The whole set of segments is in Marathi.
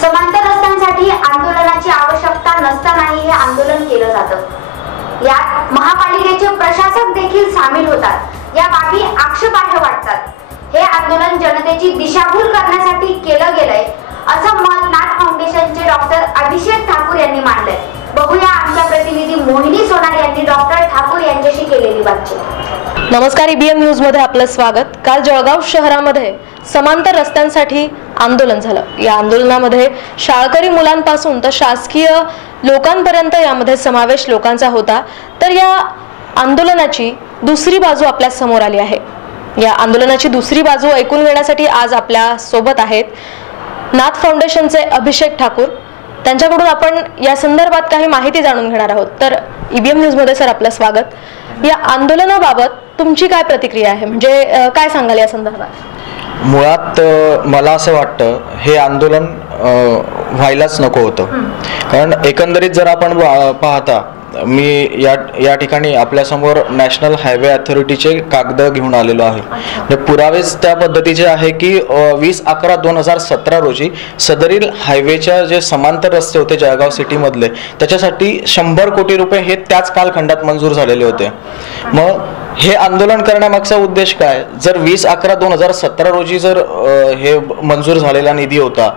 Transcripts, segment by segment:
समांतर रस्त्यांसाठी आंदोलनाची आवश्यकता नसतानाही हे आंदोलन केलं जातं। यात महापालिकेचे प्रशासक देखील सामील होतात। या बाबी आक्षेपार्ह वाटतात। हे आंदोलन जनतेची दिशाभूल करण्यासाठी केलं गेलंय असं मत नाथ फाउंडेशनचे डॉक्टर अभिषेक ठाकूर यांनी मांडलंय। बघूया आमच्या प्रतिनिधी मोहिनी सोनार यांनी डॉक्टर ठाकूर यांच्याशी केलेली बातचीत। नमस्कार, ईबीएम न्यूज मध्ये आपलं स्वागत। काल जळगाव शहरामध्ये समांतर रस्त्यांसाठी आंदोलन झालं। या आंदोलनामध्ये शाळकरी मुलांपासून तर शासकीय लोकांपर्यंत यामध्ये समावेश लोकांचा होता। तर या आंदोलनाची दुसरी बाजू आपल्या समोर आली आहे। या आंदोलनाची दुसरी बाजू ऐकून घेण्यासाठी आज आपल्या सोबत आहेत नाथ फाउंडेशनचे अभिषेक ठाकूर। त्यांच्याकडून आपण या संदर्भात काही माहिती जाणून घेणार आहोत। तर ईबीएम न्यूज मध्ये सर आपलं स्वागत। या आंदोलनाबाबत तुमची काय प्रतिक्रिया आहे, म्हणजे काय सांगाल या संदर्भात? मुळात मला असं वाटतं हे आंदोलन व्हायलाच नको होतं। कारण एकंदरीत जर आपण पाहता, मी या ठिकाणी आपल्यासमोर नॅशनल हायवे अथॉरिटीचे कागद घेऊन आलेलो आहे। पुरावेच त्या पद्धतीचे आहे की 20/11/2017 रोजी सदरील हायवेच्या जे समांतर रस्ते होते जळगाव सिटीमधले, त्याच्यासाठी 100 कोटी रुपये हे त्याच कालखंडात मंजूर झालेले होते। मग हे आंदोलन करण्यामागचा उद्देश काय? जर 20/11/2017 रोजी जर हे मंजूर झालेला निधी होता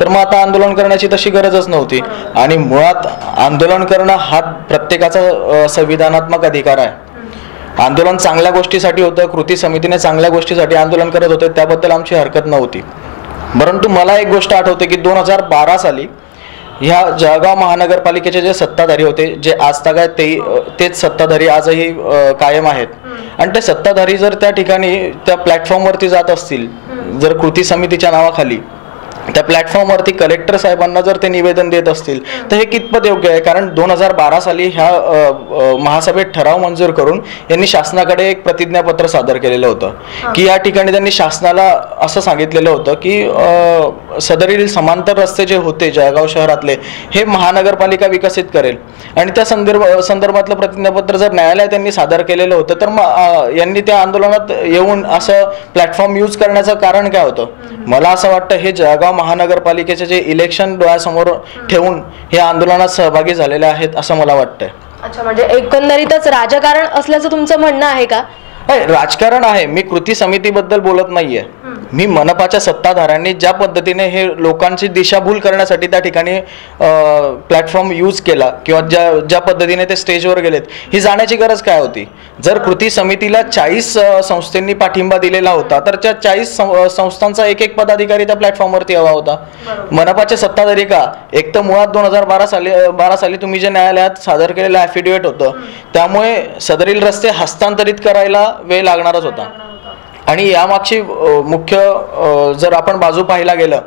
तर मग आता आंदोलन करण्याची तशी गरजच नव्हती। आणि मुळात आंदोलन करणं हा प्रत्येकाचा संविधानात्मक अधिकार आहे। आंदोलन चांगल्या गोष्टीसाठी होतं, कृती समितीने चांगल्या गोष्टीसाठी आंदोलन करत होते, त्याबद्दल आमची हरकत नव्हती। परंतु मला एक गोष्ट आठवते की 2012 साली ह्या जळगाव महानगरपालिकेचे जे सत्ताधारी होते, जे आजतागायत तेच सत्ताधारी आजही कायम आहेत, आणि ते सत्ताधारी जर त्या ठिकाणी त्या प्लॅटफॉर्मवरती जात असतील, जर कृती समितीच्या नावाखाली त्या प्लॅटफॉर्मवरती कलेक्टर साहेबांना जर ते निवेदन देत असतील तर हे कितपत योग्य आहे? कारण 2012 साली ह्या महासभेत ठराव मंजूर करून यांनी शासनाकडे एक प्रतिज्ञापत्र सादर केलेलं होतं की या ठिकाणी त्यांनी शासनाला असं सांगितलेलं होतं की सदरील समांतर रस्ते जे होते जळगाव शहरातले हे महानगरपालिका विकसित करेल। आणि त्या संदर्भातलं प्रतिज्ञापत्र जर न्यायालयात त्यांनी सादर केलेलं होतं तर मग यांनी त्या आंदोलनात येऊन असं प्लॅटफॉर्म यूज करण्याचं कारण काय होतं? मला असं वाटतं हे जळगाव महानगरपालिकेचे जे इलेक्शन डोळ्यासमोर ठेवून हे आंदोलनात सहभागी झालेले आहेत असं मला वाटतंय। अच्छा, म्हणजे एकंदरीतच राजकारण असल्याचं तुमचं म्हणणं आहे का? राजकारण आहे, मी कृती समितीबद्दल बोलत नाहीये। मी मनपाच्या सत्ताधाऱ्यांनी ज्या पद्धतीने हे लोकांची दिशाभूल करण्यासाठी त्या ठिकाणी प्लॅटफॉर्म यूज केला किंवा ज्या पद्धतीने ते स्टेजवर गेलेत, ही जाण्याची गरज काय होती? जर कृती समितीला 40 संस्थांनी पाठिंबा दिलेला होता तर त्या 40 संस्थांचा एक पदाधिकारी त्या प्लॅटफॉर्मवरती हवा होता। मनपाचे सत्ताधारी का? एक तर मुळात 2012 साली तुम्ही जे न्यायालयात सादर केलेलं ॲफिडेव्हिट होतं त्यामुळे सदरील रस्ते हस्तांतरित करायला वेळ लागणारच होता। आणि यामागची मुख्य जर आपण बाजू पाहायला गेलं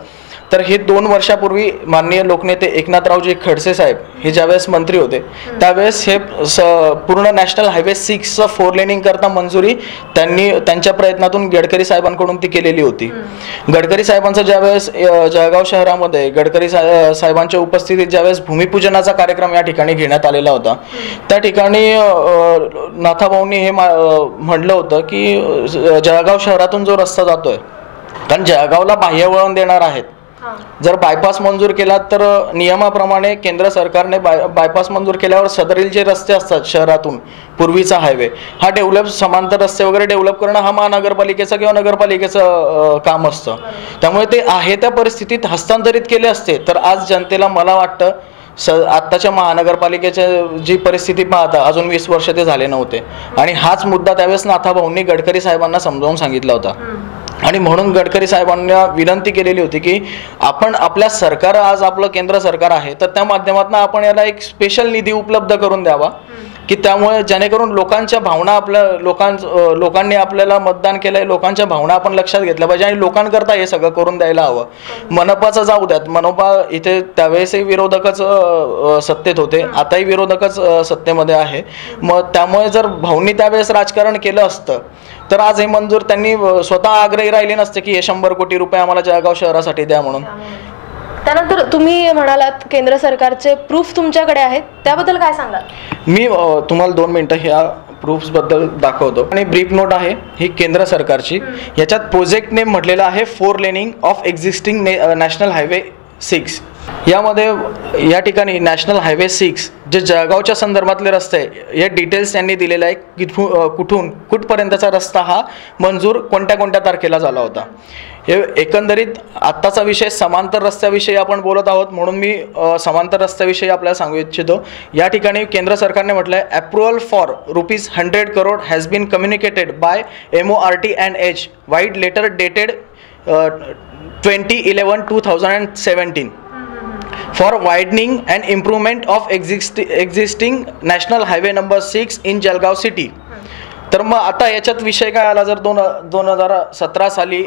तर हे 2 वर्षापूर्वी माननीय लोकनेते एकनाथरावजी खडसे साहेब हे ज्यावेळेस मंत्री होते त्यावेळेस हे पूर्ण नॅशनल हायवे 6चं 4 लेनिंग करता मंजुरी त्यांनी त्यांच्या प्रयत्नातून गडकरी साहेबांकडून ती केलेली होती। गडकरी साहेबांचं ज्यावेळेस जळगाव शहरामध्ये गडकरी साहेबांच्या उपस्थितीत ज्यावेळेस भूमिपूजनाचा कार्यक्रम या ठिकाणी घेण्यात आलेला होता, त्या ठिकाणी नाथाभाऊंनी हे म्हटलं होतं की जळगाव शहरातून जो रस्ता जातोय, कारण जळगावला बाह्यवळण देणार आहेत, जर बायपास मंजूर केला तर नियमाप्रमाणे केंद्र सरकारने बायपास मंजूर केल्यावर सदरील जे रस्ते असतात शहरातून पूर्वीचा हायवे हा डेव्हलप समांतर रस्ते वगैरे डेव्हलप करणं हा महानगरपालिकेचं किंवा नगरपालिकेचं काम असतं। त्यामुळे ते आहे त्या परिस्थितीत हस्तांतरित केले असते तर आज जनतेला मला वाटतं आत्ताच्या महानगरपालिकेच्या जी परिस्थिती पाहता अजून 20 वर्ष ते झाले नव्हते। आणि हाच मुद्दा त्यावेळेस नाथाभाऊंनी गडकरी साहेबांना समजावून सांगितला होता। आणि म्हणून गडकरी साहेबांना विनंती केलेली होती की आपण आपल्या सरकार, आज आपलं केंद्र सरकार आहे तर त्या माध्यमातून आपण याला एक स्पेशल निधी उपलब्ध करून द्यावा की त्यामुळे जेणेकरून लोकांच्या भावना आपल्या लोकांनी आपल्याला मतदान केलंय, लोकांच्या भावना आपण लक्षात घेतल्या पाहिजे आणि लोकांकरता हे सगळं करून द्यायला हवं। मनपाचं जाऊ द्यात, मनपा इथे त्यावेळेसही विरोधकच सत्तेत होते, आताही विरोधकच सत्तेमध्ये आहे। मग त्यामुळे जर भाऊंनी त्यावेळेस राजकारण केलं असतं तर आज हे मंजूर त्यांनी स्वतः आग्रही राहिले नसते की हे 100 कोटी रुपये आम्हाला जळगाव शहरासाठी द्या म्हणून। त्यानंतर तुम्ही म्हणालात केंद्र सरकारचे प्रूफ तुमच्याकडे आहेत, त्याबद्दल काय सांगाल? मी तुम्हाला 2 मिनिटं ह्या प्रूफ्स बद्दल दाखवतो। आणि ब्रीफ नोट आहे ही केंद्र सरकारची, याच्यात प्रोजेक्ट नेम म्हटलेला आहे 4 laning of existing national highway 6 यामध्ये या ठिकाणी नॅशनल हायवे 6 जे जळगावच्या संदर्भातले रस्ते आहे हे डिटेल्स त्यांनी दिलेले आहे कुठून कुठपर्यंतचा रस्ता हा मंजूर कोणत्या तारखेला झाला होता. हे एकंदरीत आत्ताचा विषय समांतर रस्त्याविषयी आपण बोलत आहोत म्हणून मी समांतर रस्त्याविषयी आपल्याला सांगू इच्छितो. या ठिकाणी केंद्र सरकारने म्हटलं आहे approval for ₹100 crore has been communicated by MORT&H vide letter dated 2011-2017 for widening and improvement of existing national highway number 6 in Jalgaon city. तर मग आता याच्यात विषय काय आला, जर 2017 साली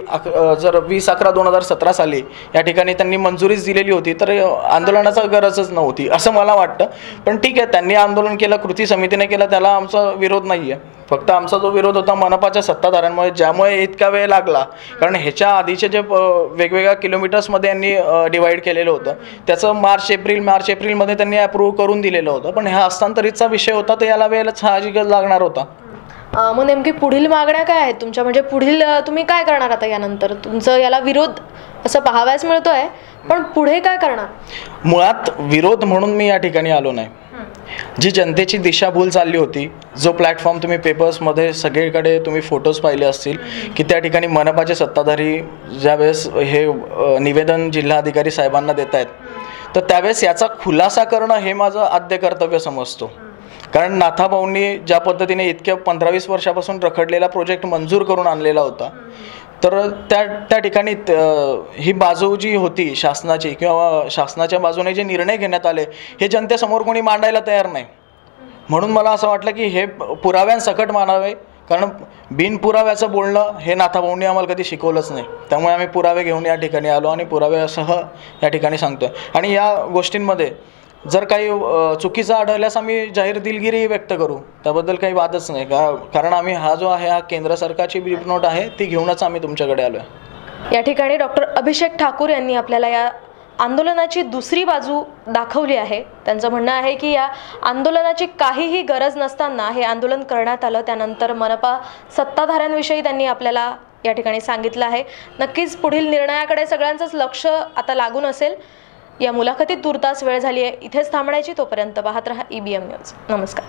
जर 20/11/2017 साली या ठिकाणी त्यांनी मंजुरीच दिलेली होती तर आंदोलनाचा गरजच नव्हती असं मला वाटतं. पण ठीक आहे, त्यांनी आंदोलन केलं, कृती समितीने केलं, त्याला आमचा विरोध नाही आहे. फक्त आमचा जो विरोध होता मनपाच्या सत्ताधाऱ्यांमुळे, ज्यामुळे इतका वेळ लागला. कारण ह्याच्या आधीचे जे वेगवेगळ्या किलोमीटर्समध्ये यांनी डिवाईड केलेलं होतं त्याचं मार्च एप्रिलमध्ये त्यांनी अप्रूव्ह करून दिलेलं होतं. पण हा हस्तांतरितचा विषय होता तर याला वेळ साहजिकच लागणार होता. मग नेमकी पुढील मागण्या काय आहेत तुमच्या, म्हणजे पुढील तुम्ही काय करणार आता यानंतर? तुमचं याला विरोध असं पाहावयास मिळतोय, पण पुढे काय करणार? मुळात विरोध म्हणून मी या ठिकाणी आलो नाही. जी जनतेची दिशाभूल चालली होती, जो प्लॅटफॉर्म तुम्ही पेपर्समध्ये सगळीकडे तुम्ही फोटोज पाहिले असतील की त्या ठिकाणी मनपाचे सत्ताधारी ज्यावेळेस हे निवेदन जिल्हाधिकारी साहेबांना देत आहेत तर त्यावेळेस याचा खुलासा करणं हे माझं आद्य कर्तव्य समजतो. कारण नाथाभाऊंनी ज्या पद्धतीने इतक्या 15-20 वर्षापासून रखडलेला प्रोजेक्ट मंजूर करून आणलेला होता तर त्या ठिकाणी ही बाजू जी होती शासनाची किंवा शासनाच्या बाजूने जे निर्णय घेण्यात आले हे जनतेसमोर कोणी मांडायला तयार नाही. म्हणून मला असं वाटलं की हे पुराव्यांसकट मानावे, कारण बिनपुराव्याचं बोलणं हे नाथाभाऊंनी आम्हाला कधी शिकवलंच नाही. त्यामुळे आम्ही पुरावे घेऊन या ठिकाणी आलो आणि पुराव्यासह या ठिकाणी सांगतोय. आणि या गोष्टींमध्ये जर काही चुकीचं आढळल्यास आम्ही जाहीर दिलगिरी व्यक्त करू, त्याबद्दल काही वादच नाही. कारण आम्ही हा जो आहे हा केंद्र सरकारची ब्रीफ नोट आहे ती घेऊनच आम्ही तुमच्याकडे आलो आहे. या ठिकाणी डॉक्टर अभिषेक ठाकूर यांनी आपल्याला या आंदोलनाची दुसरी बाजू दाखवली आहे. त्यांचं म्हणणं आहे की या आंदोलनाची काहीही गरज नसताना हे आंदोलन करण्यात आलं. त्यानंतर मनपा सत्ताधाऱ्यांविषयी त्यांनी आपल्याला या ठिकाणी सांगितलं आहे. नक्कीच पुढील निर्णयाकडे सगळ्यांचंच लक्ष आता लागून असेल. या मुलाखतीत तुर्तास वेळ झाली आहे, इथेच थांबण्याची. तोपर्यंत पाहत रहा EBM न्यूज. नमस्कार.